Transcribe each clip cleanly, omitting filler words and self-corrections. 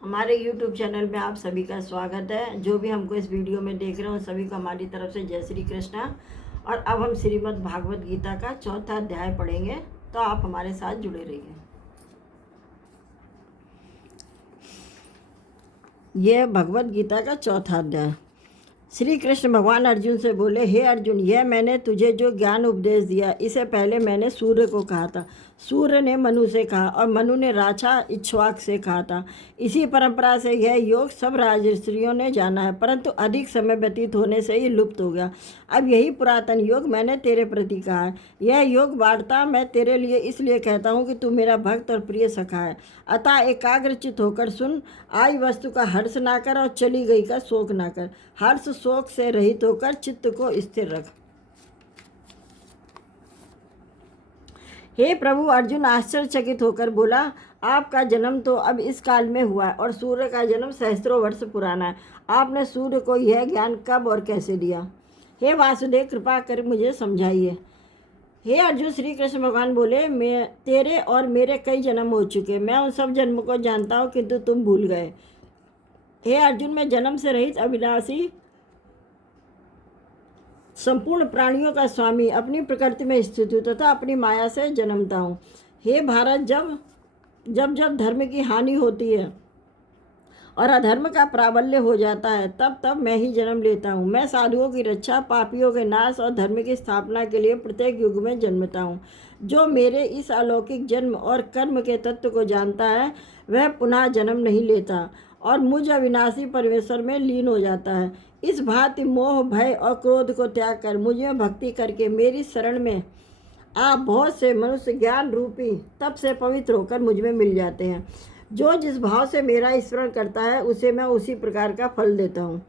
हमारे YouTube channel में आप सभी का स्वागत है। जो भी हमको इस वीडियो में देख रहे हो सभी को हमारी तरफ से जय श्री कृष्णा। और अब हम श्रीमद् भागवत गीता का 4था अध्याय पढ़ेंगे, तो आप हमारे साथ जुड़े रहिए। यह भगवत गीता का 4था अध्याय। श्री कृष्ण भगवान अर्जुन से बोले, हे अर्जुन, यह मैंने तुझे जो ज्ञान उपदेश दिया, इसे पहले मैंने सूर्य को कहा था, सूर्य ने मनु से कहा और मनु ने राजा इक्ष्वाक से कहा था। इसी परंपरा से यह योग सब राजर्षियों ने जाना है, परंतु अधिक समय व्यतीत होने से ये लुप्त हो गया। अब यही पुरातन योग मैंने तेरे प्रति कहा है। यह योग वार्ता मैं तेरे लिए इसलिए कहता हूँ कि तू मेरा भक्त और प्रिय सखा है। अतः एकाग्रचित होकर सुन। आई वस्तु का हर्ष ना कर और चली गई का शोक ना कर। हर्ष शोक से रहित होकर चित्त को स्थिर रख। हे प्रभु, अर्जुन आश्चर्यचकित होकर बोला, आपका जन्म तो अब इस काल में हुआ है और सूर्य का जन्म सहस्त्रों वर्ष पुराना है। आपने सूर्य को यह ज्ञान कब और कैसे दिया? हे वासुदेव, कृपा कर मुझे समझाइए। हे अर्जुन, श्री कृष्ण भगवान बोले, मैं तेरे और मेरे कई जन्म हो चुके, मैं उन सब जन्म को जानता हूँ, किंतु तुम भूल गए। हे अर्जुन, मैं जन्म से रहित अविनाशी संपूर्ण प्राणियों का स्वामी, अपनी प्रकृति में स्थित हूँ तथा अपनी माया से जन्मता हूँ। हे भारत, जब धर्म की हानि होती है और अधर्म का प्राबल्य हो जाता है, तब तब मैं ही जन्म लेता हूँ। मैं साधुओं की रक्षा, पापियों के नाश और धर्म की स्थापना के लिए प्रत्येक युग में जन्मता हूँ। जो मेरे इस अलौकिक जन्म और कर्म के तत्व को जानता है, वह पुनः जन्म नहीं लेता और मुझ अविनाशी परमेश्वर में लीन हो जाता है। इस भांति मोह, भय और क्रोध को त्याग कर मुझ में भक्ति करके मेरी शरण में आप बहुत से मनुष्य ज्ञान रूपी तप से पवित्र होकर मुझ में मिल जाते हैं। जो जिस भाव से मेरा स्मरण करता है, उसे मैं उसी प्रकार का फल देता हूँ।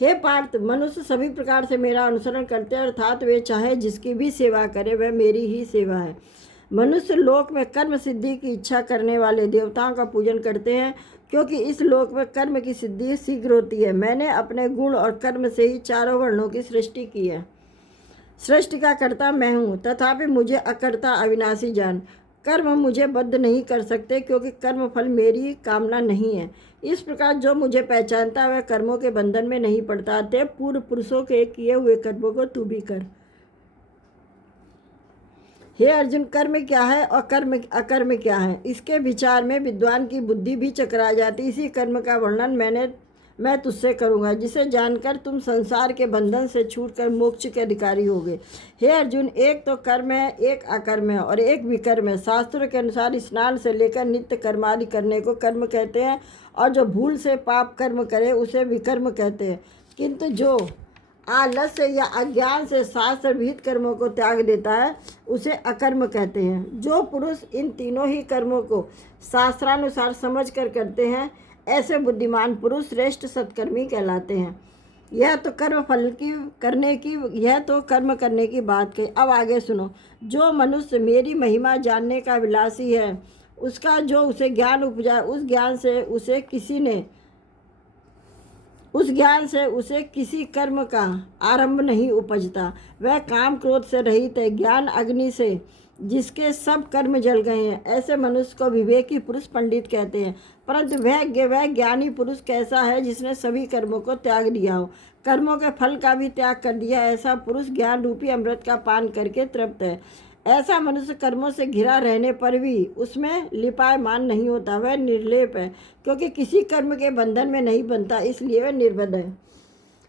हे पार्थ, मनुष्य सभी प्रकार से मेरा अनुसरण करते हैं, अर्थात वे चाहे जिसकी भी सेवा करे वह मेरी ही सेवा है। मनुष्य लोक में कर्म सिद्धि की इच्छा करने वाले देवताओं का पूजन करते हैं, क्योंकि इस लोक में कर्म की सिद्धि शीघ्र होती है। मैंने अपने गुण और कर्म से ही चारों वर्णों की सृष्टि की है। सृष्टि का कर्ता मैं हूँ, तथापि मुझे अकर्ता अविनाशी जान। कर्म मुझे बद्ध नहीं कर सकते, क्योंकि कर्म फल मेरी कामना नहीं है। इस प्रकार जो मुझे पहचानता है वह कर्मों के बंधन में नहीं पड़ता। अतः पूर्व पुरुषों के किए हुए कर्मों को तू भी कर। हे अर्जुन, कर्म क्या है और अकर्म क्या है, इसके विचार में विद्वान की बुद्धि भी चकरा जाती। इसी कर्म का वर्णन मैं तुझसे करूँगा, जिसे जानकर तुम संसार के बंधन से छूटकर मोक्ष के अधिकारी होगे। हे अर्जुन, एक तो कर्म है, एक अकर्म है और एक विकर्म है। शास्त्रों के अनुसार स्नान से लेकर नित्य कर्मादि करने को कर्म कहते हैं, और जो भूल से पाप कर्म करे उसे विकर्म कहते हैं। किंतु जो आलस्य या अज्ञान से शास्त्र विहित कर्मों को त्याग देता है, उसे अकर्म कहते हैं। जो पुरुष इन तीनों ही कर्मों को शास्त्रानुसार समझ कर करते हैं, ऐसे बुद्धिमान पुरुष श्रेष्ठ सत्कर्मी कहलाते हैं। यह तो कर्म करने की बात कही। अब आगे सुनो। जो मनुष्य मेरी महिमा जानने का विलासी है, उसका जो उसे ज्ञान उपजा, उस ज्ञान से उसे किसी कर्म का आरंभ नहीं उपजता। वह काम क्रोध से रहित है, ज्ञान अग्नि से जिसके सब कर्म जल गए हैं। ऐसे मनुष्य को विवेकी पुरुष पंडित कहते हैं। परंतु वह ज्ञानी पुरुष कैसा है, जिसने सभी कर्मों को त्याग दिया हो, कर्मों के फल का भी त्याग कर दिया। ऐसा पुरुष ज्ञान रूपी अमृत का पान करके तृप्त है। ऐसा मनुष्य कर्मों से घिरा रहने पर भी उसमें लिपायमान नहीं होता। वह निर्लेप है, क्योंकि किसी कर्म के बंधन में नहीं बनता, इसलिए वह निर्बध है।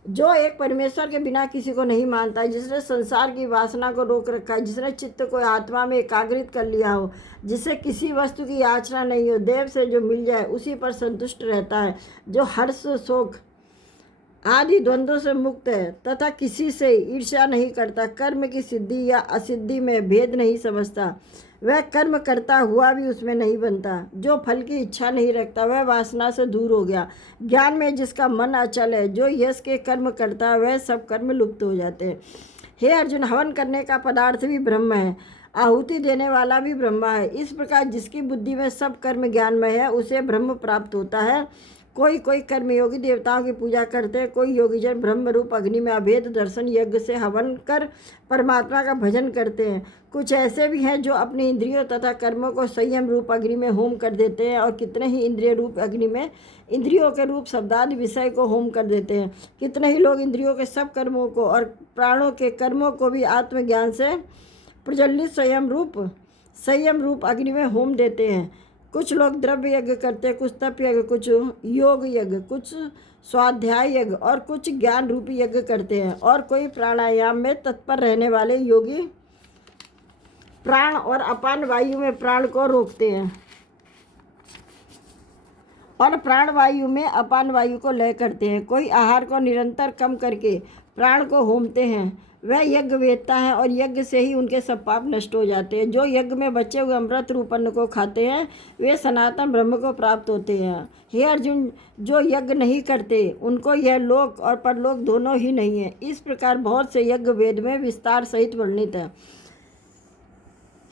जो एक परमेश्वर के बिना किसी को नहीं मानता, जिसने संसार की वासना को रोक रखा है, जिसने चित्त को आत्मा में एकाग्रित कर लिया हो, जिसे किसी वस्तु की याचना नहीं हो, देव से जो मिल जाए उसी पर संतुष्ट रहता है, जो हर्ष शोक आदि द्वंद्वों से मुक्त है तथा किसी से ईर्ष्या नहीं करता, कर्म की सिद्धि या असिद्धि में भेद नहीं समझता, वह कर्म करता हुआ भी उसमें नहीं बनता। जो फल की इच्छा नहीं रखता, वह वासना से दूर हो गया। ज्ञान में जिसका मन अचल है, जो यश के कर्म करता है, वह सब कर्म लुप्त हो जाते हैं। हे अर्जुन, हवन करने का पदार्थ भी ब्रह्म है, आहुति देने वाला भी ब्रह्मा है। इस प्रकार जिसकी बुद्धि में सब कर्म ज्ञानमय है, उसे ब्रह्म प्राप्त होता है। कोई कोई कर्मयोगी देवताओं की पूजा करते हैं, कोई योगीजन ब्रह्म रूप अग्नि में अभेद दर्शन यज्ञ से हवन कर परमात्मा का भजन करते हैं। कुछ ऐसे भी हैं जो अपनी इंद्रियों तथा कर्मों को संयम रूप अग्नि में होम कर देते हैं, और कितने ही इंद्रिय रूप अग्नि में इंद्रियों के रूप शब्दादि विषय को होम कर देते हैं। कितने ही लोग इंद्रियों के सब कर्मों को और प्राणों के कर्मों को भी आत्मज्ञान से प्रज्वलित संयम रूप अग्नि में होम देते हैं। कुछ लोग द्रव्य यज्ञ करते हैं, कुछ तप यज्ञ, कुछ योग यज्ञ, कुछ स्वाध्याय यज्ञ और कुछ ज्ञान रूपी यज्ञ करते हैं, और कोई प्राणायाम में तत्पर रहने वाले योगी प्राण और अपान वायु में प्राण को रोकते हैं और प्राण वायु में अपान वायु को लय करते हैं। कोई आहार को निरंतर कम करके प्राण को होमते हैं, वह यज्ञ वेदता है और यज्ञ से ही उनके सब पाप नष्ट हो जाते हैं। जो यज्ञ में बचे हुए अमृत रूप अन्न को खाते हैं वे सनातन ब्रह्म को प्राप्त होते हैं। हे अर्जुन, जो यज्ञ नहीं करते उनको यह लोक और परलोक दोनों ही नहीं है। इस प्रकार बहुत से यज्ञ वेद में विस्तार सहित वर्णित है।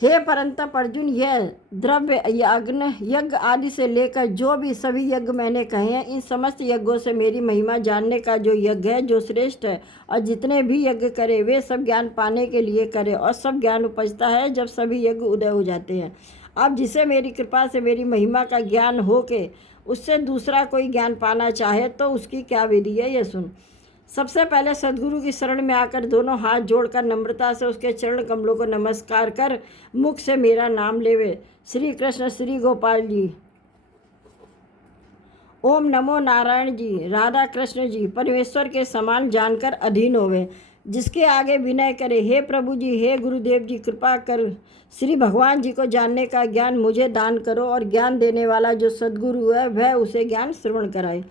हे परंतप अर्जुन, यह द्रव्य यज्ञ आदि से लेकर जो भी सभी यज्ञ मैंने कहे हैं, इन समस्त यज्ञों से मेरी महिमा जानने का जो यज्ञ है, जो श्रेष्ठ है, और जितने भी यज्ञ करे वे सब ज्ञान पाने के लिए करे, और सब ज्ञान उपजता है जब सभी यज्ञ उदय हो जाते हैं। अब जिसे मेरी कृपा से मेरी महिमा का ज्ञान हो के उससे दूसरा कोई ज्ञान पाना चाहे तो उसकी क्या विधि है, यह सुन। सबसे पहले सद्गुरु की शरण में आकर दोनों हाथ जोड़कर नम्रता से उसके चरण कमलों को नमस्कार कर मुख से मेरा नाम लेवे। श्री कृष्ण श्री गोपाल जी, ओम नमो नारायण जी, राधा कृष्ण जी परमेश्वर के समान जानकर अधीन होवे। जिसके आगे विनय करे, हे प्रभु जी, हे गुरुदेव जी, कृपा कर श्री भगवान जी को जानने का ज्ञान मुझे दान करो, और ज्ञान देने वाला जो सद्गुरु है वह उसे ज्ञान श्रवण कराए।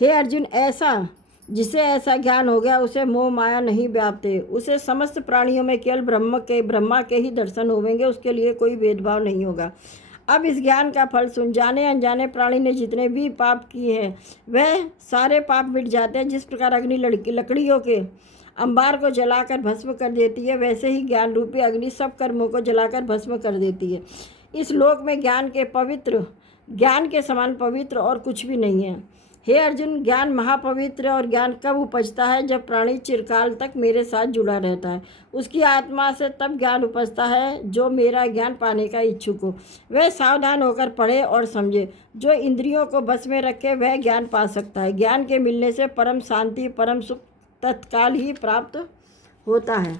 हे अर्जुन, जिसे ऐसा ज्ञान हो गया उसे मोह माया नहीं व्यापते, उसे समस्त प्राणियों में केवल ब्रह्मा के ही दर्शन होंगे, उसके लिए कोई भेदभाव नहीं होगा। अब इस ज्ञान का फल सुन। जाने अनजाने प्राणी ने जितने भी पाप किए हैं वह सारे पाप मिट जाते हैं। जिस प्रकार अग्नि लकड़ियों के अंबार को जलाकर भस्म कर देती है, वैसे ही ज्ञान रूपी अग्नि सब कर्मों को जलाकर भस्म कर देती है। इस लोक में ज्ञान के समान पवित्र और कुछ भी नहीं है। हे अर्जुन, ज्ञान महापवित्र और ज्ञान कब उपजता है? जब प्राणी चिरकाल तक मेरे साथ जुड़ा रहता है। उसकी आत्मा से तब ज्ञान उपजता है जो मेरा ज्ञान पाने का इच्छुक हो। वह सावधान होकर पढ़े और समझे। जो इंद्रियों को बस में रखे वह ज्ञान पा सकता है। ज्ञान के मिलने से परम शांति, परम सुख तत्काल ही प्राप्त होता है।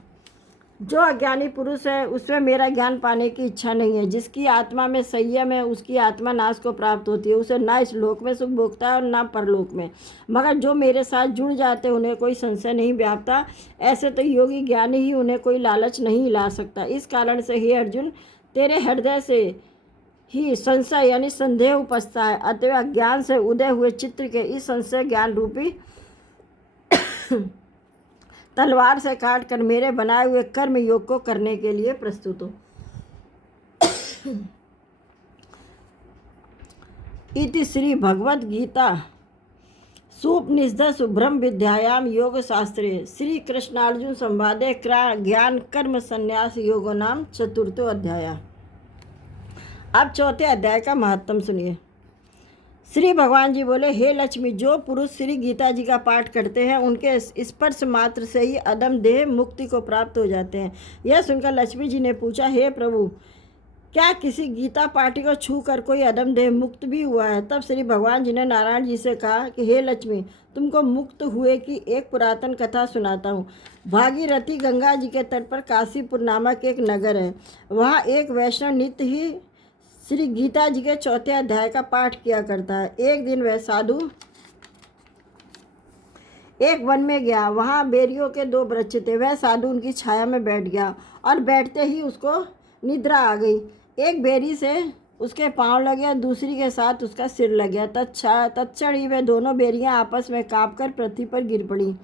जो अज्ञानी पुरुष है उसमें मेरा ज्ञान पाने की इच्छा नहीं है। जिसकी आत्मा में संयम है उसकी आत्मा नाश को प्राप्त होती है। उसे ना इस लोक में सुख भोगता है और ना परलोक में। मगर जो मेरे साथ जुड़ जाते उन्हें कोई संशय नहीं व्यापता। ऐसे तो योगी ज्ञानी ही उन्हें कोई लालच नहीं ला सकता। इस कारण से हे अर्जुन, तेरे हृदय से ही संशय यानी संदेह उपजता है। अतएव अज्ञान से उदय हुए चित्त के इस संशय ज्ञान रूपी तलवार से काट कर मेरे बनाए हुए कर्म योग को करने के लिए प्रस्तुत हो। इति श्री भगवद गीता सुपनिषदसु ब्रह्म विद्यायाम योग शास्त्रे श्री कृष्णार्जुन संवादे ज्ञान कर्म संन्यास योगो नाम चतुर्थो अध्याय। अब चौथे अध्याय का महत्व सुनिए। श्री भगवान जी बोले, हे लक्ष्मी, जो पुरुष श्री गीता जी का पाठ करते हैं उनके स्पर्श मात्र से ही अदम देह मुक्ति को प्राप्त हो जाते हैं। यह सुनकर लक्ष्मी जी ने पूछा, हे प्रभु, क्या किसी गीता पाठी को छू कर कोई अदम देह मुक्त भी हुआ है? तब श्री भगवान जी ने नारायण जी से कहा कि हे लक्ष्मी, तुमको मुक्त हुए की एक पुरातन कथा सुनाता हूँ। भागीरथी गंगा जी के तट पर काशीपुर नामक एक नगर है। वहाँ एक वैष्णव नित्य ही श्री गीता जी के चौथे अध्याय का पाठ किया करता है। एक दिन वह साधु एक वन में गया। वहाँ बेरियों के 2 वृक्ष थे। वह साधु उनकी छाया में बैठ गया और बैठते ही उसको निद्रा आ गई। एक बेरी से उसके पांव लगे, दूसरी के साथ उसका सिर लग गया। तत्क्षण ही वे दोनों बेरियां आपस में कांपकर पृथ्वी पर गिर पड़ी।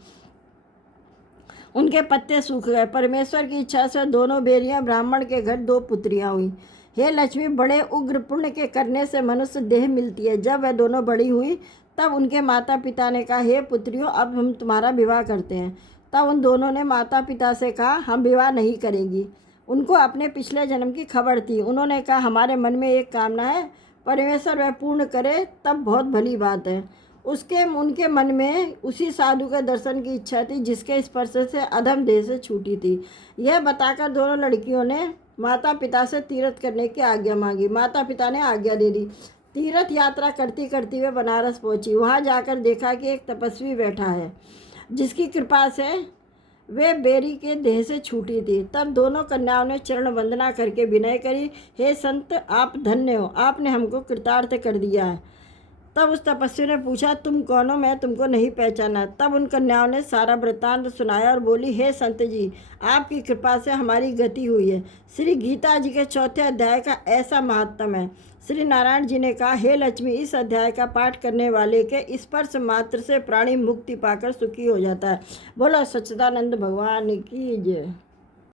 उनके पत्ते सूख गए। परमेश्वर की इच्छा से दोनों बेरियां ब्राह्मण के घर 2 पुत्रियां हुई। हे लक्ष्मी, बड़े उग्र पुण्य के करने से मनुष्य देह मिलती है। जब वह दोनों बड़ी हुई तब उनके माता पिता ने कहा, हे पुत्रियों, अब हम तुम्हारा विवाह करते हैं। तब उन दोनों ने माता पिता से कहा, हम विवाह नहीं करेंगी। उनको अपने पिछले जन्म की खबर थी। उन्होंने कहा, हमारे मन में एक कामना है, परमेश्वर वह पूर्ण करे तब बहुत भली बात है। उनके मन में उसी साधु के दर्शन की इच्छा थी जिसके स्पर्श से अधम देह से छूटी थी। यह बताकर दोनों लड़कियों ने माता पिता से तीर्थ करने की आज्ञा मांगी। माता पिता ने आज्ञा दे दी। तीर्थ यात्रा करती करती वे बनारस पहुंची। वहां जाकर देखा कि एक तपस्वी बैठा है जिसकी कृपा से वे बेरी के देह से छूटी थी। तब दोनों कन्याओं ने चरण वंदना करके विनय करी, हे संत, आप धन्य हो, आपने हमको कृतार्थ कर दिया है। तब उस तपस्वी ने पूछा, तुम कौन हो? मैं तुमको नहीं पहचाना। तब उन कन्याओं ने सारा वृत्तांत सुनाया और बोली, हे संत जी, आपकी कृपा से हमारी गति हुई है। श्री गीता जी के 4थे अध्याय का ऐसा महात्म्य है। श्री नारायण जी ने कहा, हे लक्ष्मी, इस अध्याय का पाठ करने वाले के स्पर्श मात्र से प्राणी मुक्ति पाकर सुखी हो जाता है। बोलो सच्चिदानंद भगवान की जय।